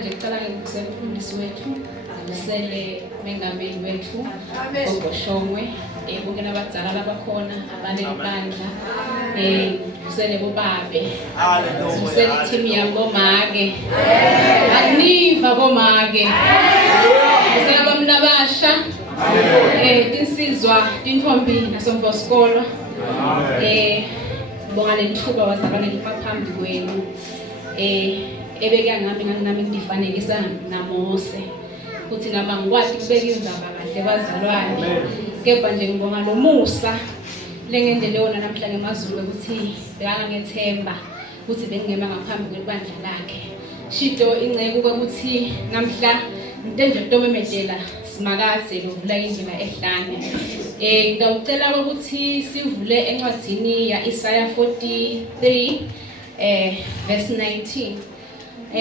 nje kuqala ngibusela umfundisi wethu, sele mengameli wethu Ogoshongwe, bonke nabadzala labakhona abanenkandla, sele bobabe, sele team yabomake, akuniva bomake, sele abamnabasha, tinsizwa, tintombi nasomvoskolo, bonga lethuba wazabana ngiphambi kwenu, ebeka nami ngifanekisa naMose ukuthi ngaba ngikwazi ukubeka indzaba kahle bazalwane, kepha nje ngibonga lo Musa lengendlela yona namhlanje emazulu ukuthi bekanga ngethemba ukuthi bengingema ngaphambi kwebandla lakhe. Shido inceke ukuthi namhla intenje tomemedela simakade lovula indlela ehlane. Ngicela ukuthi sivule encwadini ya Isaiah 43 verse 19.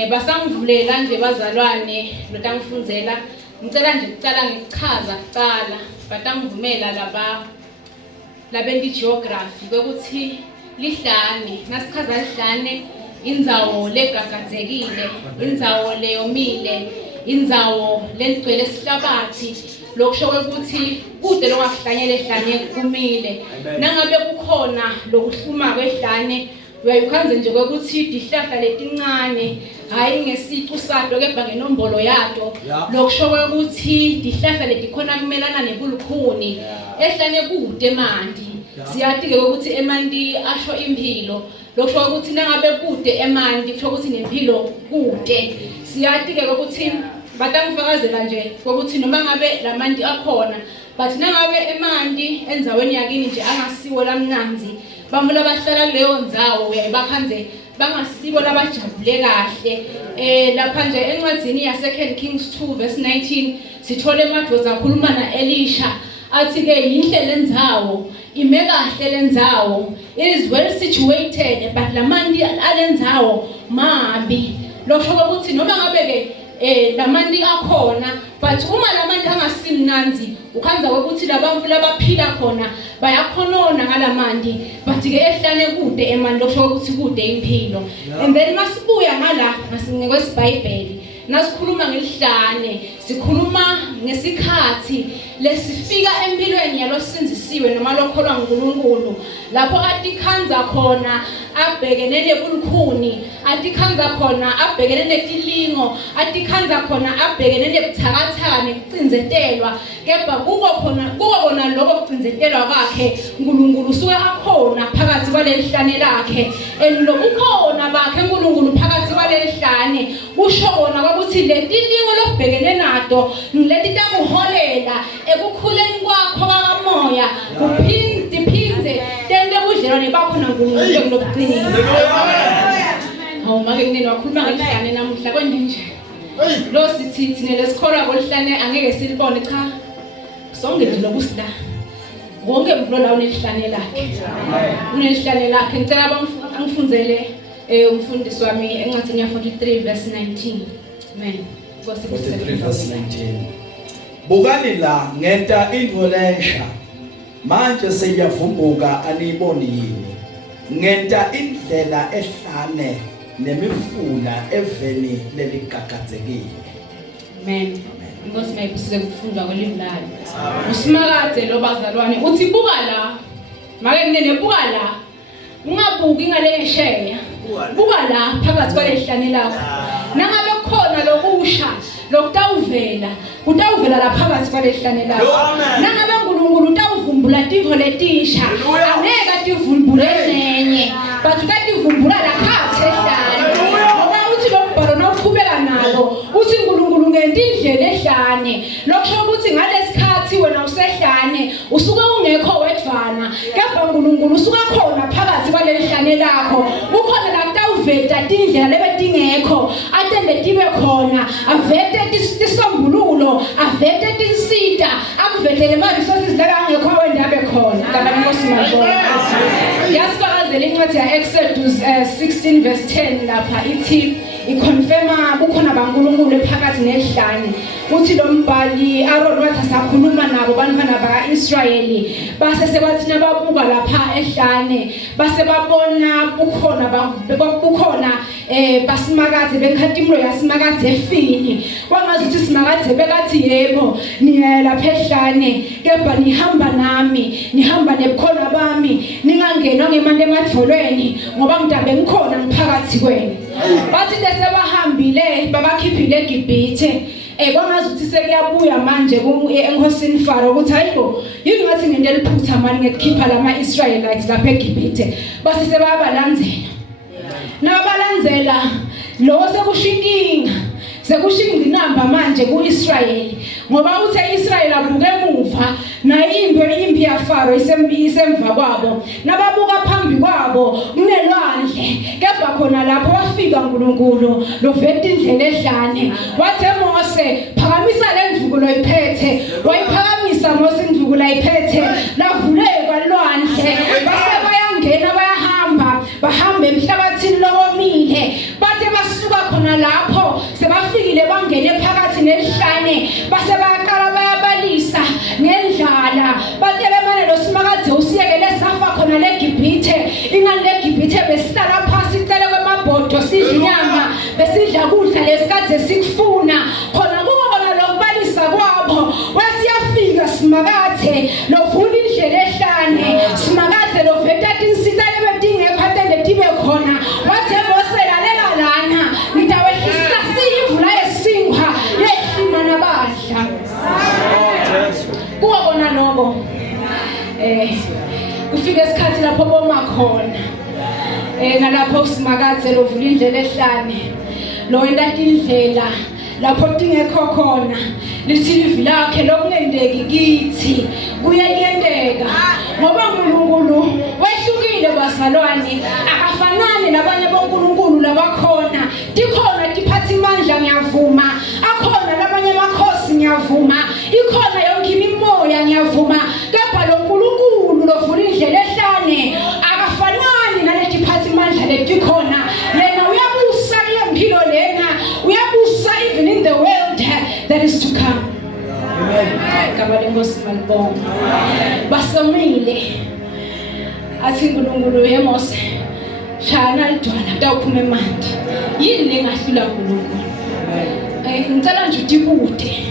Basangivulela nje bazalwane lotangifunzela ngicela nje kuqala ngichaza kuqala batangivumela labendi geography ukuthi lihlane nasichaza lihlane indzawo legagadzekile, indzawo leyomile, indzawo lenigcwele isihlabathi lokusho ukuthi kude lokwahlanyela ehlane kumile. Nangabe kukhona lokuhluma kwehlane uyayikhanze nje ukuthi ihlahla letincane hayi ngesicu sato kepha ngenombolo yato lokusho ukuthi ihlahla letikhona kumelana nebulukhuni ehlane kude mandi. Siyathi ke ukuthi emandi asho impilo lokusho ukuthi nangabe kude emandi kusho ukuthi nempilo kude. Siyathi ke ukuthi batangifakazela nje ukuthi noma ngabe lamandi akhona but nangabe emandi enzaweni yakini nje angasiwo lamnanzi bamula bahlala leyo ndzawo uyayibakhanze bangasibo labajabule kahle. Lapha nje encwadzini ya 2 Kings 2 verse 19 sithole emadvodza akhuluma na Elisha athi ke yinhle lendzawo, ime kahle lendzawo, it is well situated but lamandi alendzawo mabi. Lokho ukuthi noma ngabe ke lamandi akhona but uma lamandi angasimnanzi ukhanza ukuthi labantu labaphila khona bayakhonona ngalamandi but ke ehlane kude emandi lokho ukuthi kude impilo. And then masibuya ngala ngasinike isiBhayibheli nasikhuluma ngelihlane sikhuluma ngesikhathi lesifika empilweni yalosinzisiwe noma lokholwa nguNkulunkulu lapho atikhanza khona abhekene nebulukhuni, atikhanza khona abhekene netilingo, atikhanza khona abhekene nebuthakathaka nekucinzetelwa, kepha kukona lokho kucinzetelwa kwakhe uNkulunkulu usuke akhona phakathi kwalelihlane lakhe. And lokukhona bakhe uNkulunkulu phakathi kwalelihlane usho kona ukuthi letilingo lokubhekene nato ngileti takuholela ekukhuleni kwakho kamoya kuphinde tende budlelwane bakho naNkulunkulu lokuqinile. Hawu make kunini wakhuluma ngelihlane namuhla kwende nje lo sithi thina lesikholwa kwelihlane angeke silibone cha sonke nje lokusida wonke umuntu la unelihlane lakhe unelihlane lakhe. Ngicela angifunzele umfundisi wami encwadini ya 43 verse 19. Amen. 43 verse 19. Bukani la ngenta into lensha manje seyavumbuka aniyiboni yini, ngenta indlela ehlane nemifula eveni leligagadzekile. Amen. Inkosi mayibusise ukufundwa kwelimi layo. Usimakade lo bazalwane uthi buka la make kunene buka la ungabuki ngale ngesheya buka la phakathi kwalehlane lakho nangabe kukhona lokusha lokutawuvela utawuvela la phakathi kwalehlane lakho nangabe uNkulunkulu utawuvumbula tinto letisha angeke ativumbule nenye but ukativumbula la khathi ehlane ngoba uthi lo mbhalo nawuqhubeka nalo uthi uNkulunkulu ngenta indlela ehlane lokusho ukuthi ngalesikhathi wena usehlane usuke ungekho wedvana kepha uNkulunkulu usuka khona phakathi kwalehlane lakho ukhona la kutawuveta indlela lebetingekho atende tibe khona avete tisombululo avete tinsita akuvetele manje sosizilala angekho wendabe khona kanti Nkosi mayibona. Yasifakazela incwadi ya Exodus 16 verse 10 lapha ithi iconfirma kukhona baNkulunkulu ephakathi nehlane uthi lo mbhali Aaron wathi sakhuluma nabo bantwana bakaIsrayeli base sebathi nababuka lapha ehlane base babona kukhona basimakaze benkatimlo yasimakaze efini kwangazuthi simakade bekathi yebo niya lapha ehlane kepha nihamba nami nihamba nebukhona bami ningangenwa ngemande emadvolweni ngoba ngidabe ngikhona ngiphakathi kwenu bathi lesebahambile babakhiphile eGibhithe kwangazuthi sekuyabuya manje enkosini Faro ukuthi hayibo yini ngathi ngento eliphutha manje ngekukhipha lama Israelites lapha eGibhithe base sebabalandzela nabalandzela lo sekushinga inamba manje kuIsrayeli ngoba uthe Israel abuke emuva na impi ya Faro isemva kwabo nababuka phambi kwabo kunelwandle kepha khona lapho wafika uNkulunkulu loveta indlela ehlane wathi Mose phakamisa lendvukulo iphethe wayiphakamisa Mose indvukulo iphethe lavuleka lwandle base bayangena bahamba emhlabathini lowomile bathe basuka khona lapho sebafikile bangene phakathi nehlane base bayaqala bayabalisa ngendlala bathe bemane losimakaze usiyekele safa khona leGibhithe ingani leGibhithe besihlala phansi icele kwemabhodo sidla inyama besidla kudla lesikade sikufuna khona kubona lokubalisa kwabo wasiyafika simakathe lovula indlela ehlane simakathe loveta insita lebedingephathe tibe khona wathe Mose lalela lana nitawehlisa siyivula yesingwa yehlima nabadla kuwabona lokho kufika isikhathi lapho boma khona nalapho simakathe lovula indlela ehlane lo wenda indlela lapho tingekho khona lithi livi lakhe lokungendeki kithi kuyayendeka ngoba uNkulunkulu wehlukile bazalwane akafanani nabanye boNkulunkulu labakhona dikhona diphathi mandla ngiyavuma akhona labanye amakhosi ngiyavuma ikhona yonke imimoya ngiyavuma kepha lo uNkulunkulu lovula indlela ehlane akafanani naleti phathi mandla letikhona yena uyabusa lempilo lena uyabusa even in the world that is to come. Amen. Ngosi malibonga. Basamile. Athi uNkulunkulu yeMose shana lidwala tawuphuma emanti. Yini lengahlula uNkulunkulu? Ngicela nje utikude.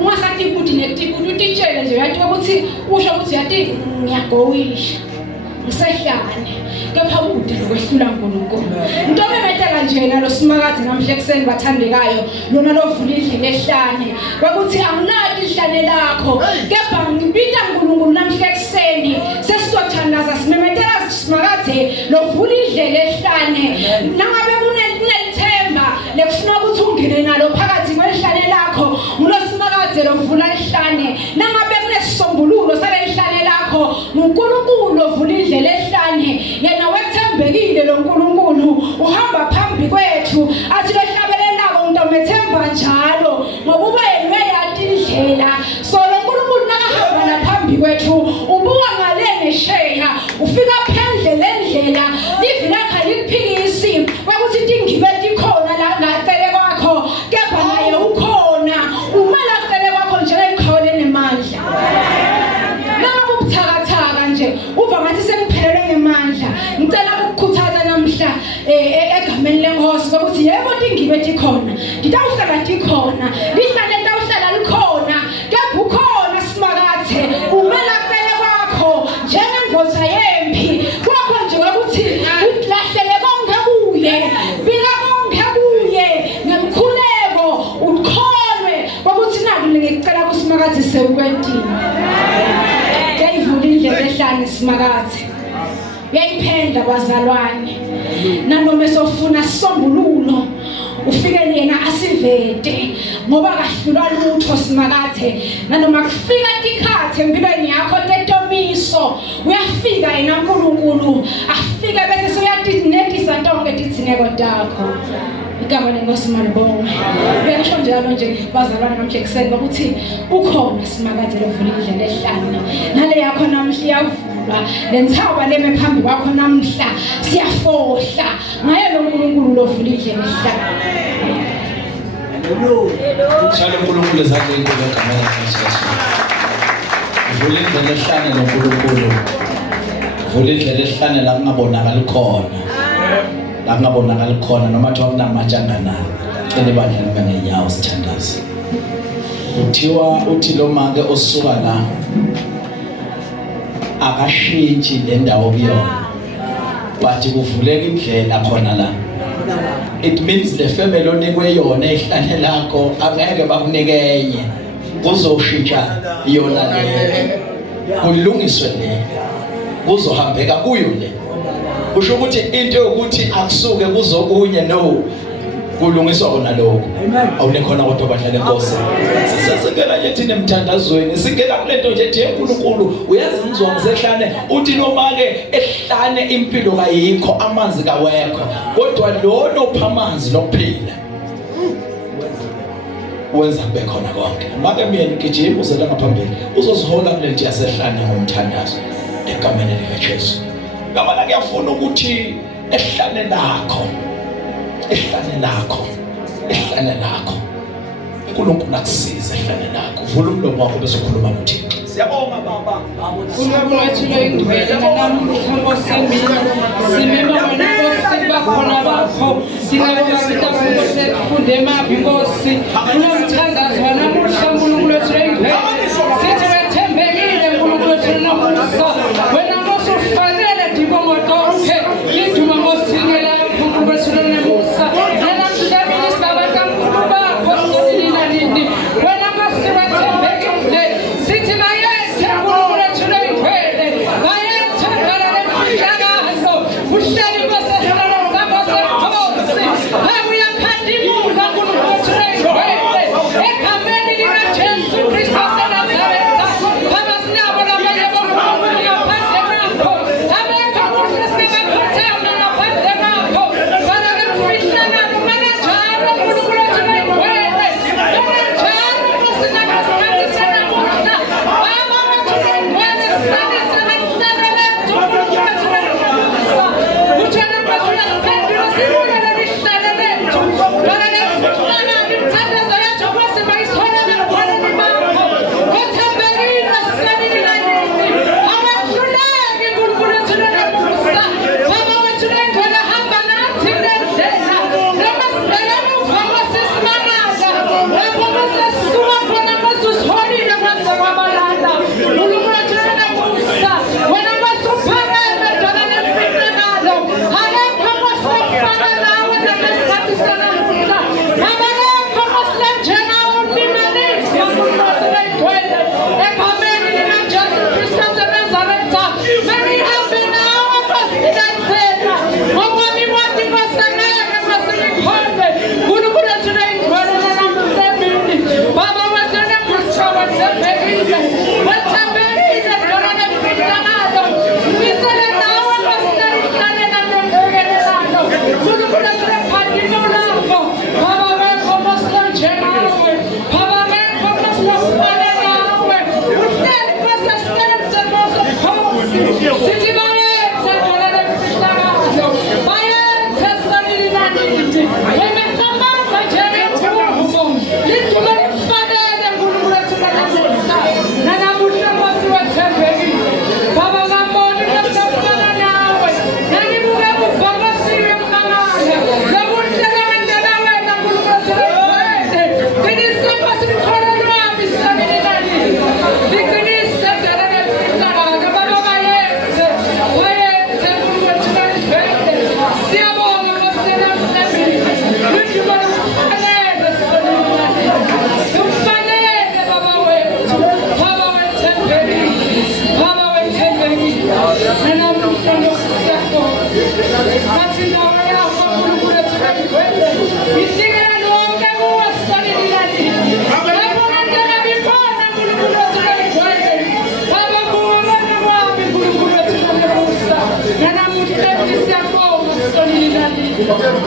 Ungasathi ukuthi netikude utitshele nje yathi ukuthi usho ukuthi yathi ngiyagowisha. Ngisehlane. Kepha kude lokwehlula uNkulunkulu. Into bebethela njena lo simakade namhla ekseni bathandekayo lona lovula indlela ehlane. Bakuthi angiladi ihlane lakho. Kepha ngibita uNkulunkulu namhla ekseni sesizothandaza simemetela simakade lovula indlela ehlane. Nangabe kunelithemba lekufuna ukuthi ungene nalo phakathi kwehlane lakho ngilosimakade lovula ihlane. Nangabe kunesisombululo sale ihlane lakho uNkulunkulu lovula indlela ehlane. Yena wethembekile lo uNkulunkulu uhamba phambi kwethu athi lehlabelelako ntomethemba njalo ngoba yena uyayati indlela so lo uNkulunkulu nakahamba laphambi kwethu ubuka ngale ngesheya ufika phandle lendlela livi lakhe likuphikisi ukuthi dingibe dikhona la ngacele kwakho kepha naye ukhona umala cele kwakho njalo ikhawule nemandla noma kubuthakathaka nje uva ngathi sekuphelele ngemandla ngicela ukukhuthaza namhla egameni lenkosi ukuthi yebo dingibe dikhona ngitawuhlala dikhona lihlale tawuhlala likhona kepha ukhona simakathe umela cele kwakho njengemvoza yempi kwakho nje ukuthi utlahlele konke kuye bika konke kuye ngemkhuleko ukholwe ukuthi naku ngicela kusimakathe sewukwentini yayivula indlela ehlane simakathe yayiphendla bazalwane nanoma esofuna isombululo ufike yena asivete ngoba kahlulwa lutho simakathe nanoma kufika tikhathe empilweni yakho tetomiso uyafika yena uNkulunkulu afike bese soyatinetisa tonke titsineko takho igama lenkosi malibonga uyasho njalo nje bazalwane namhla ekseni ukuthi ukhona simakathe lovula indlela ehlane nale yakho namhla ukuvulwa lenthaba leme phambi kwakho namhla siyafohla ngaye lo uNkulunkulu lovula indlela ehlala. Shalo uNkulunkulu zakhe inkulu egama likaJesu. Vula indlela ehlane noNkulunkulu. Vula indlela ehlane la kungabonakali khona. La kungabonakali khona noma kuthiwa kunamatshangana. Cela bandla libe ngenyawo sithandaze. Uthi lo make osuka la akashintshi le ndawo kuyona. Bathi kuvuleka indlela khona la. It means the family onikwe yona ehlane lakho angeke bakunike enye. Kuzoshintsha yona le. Kulungiswe le. Kuzohambeka kuyo le. Kusho ukuthi into yokuthi akusuke kuzokunye no. Kulungiswa kona lokho. Awunekhona kodwa badlala inkosi. Sisasengena nje thina emthandazweni. Singena kulento nje ethi uNkulunkulu uyazi umzwa ngisehlane uthi noma ke ehlane impilo kayikho amanzi kawekho kodwa lo nopha amanzi lokuphila. Wenza kube khona konke. Make mina ngijima uzela ngaphambili. Uzozihola kule nto yasehlane ngomthandazo egameni likaJesu. Ngabona ngiyafuna ukuthi ehlane lakho ehlane lakho uNkulunkulu akusize ehlane lakho vula umlomo wakho bese ukhuluma noThixo. Siyabonga baba uNkulunkulu wethu loyingcwele namuhla Nkosi mina simema wena Nkosi bakhona bakho singabonga ukuthi sifunde emaphi Nkosi unomthandazo namuhla uNkulunkulu wethu loyingcwele sithi wethembekile uNkulunkulu wethu namuhla wena Nkosi ufanele dibongo tonke iduma Nkosi ngela uNkulunkulu wethu namuhla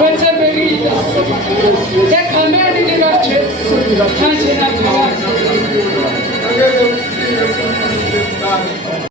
Wetembekile, egameni likaJesu, manje naphakade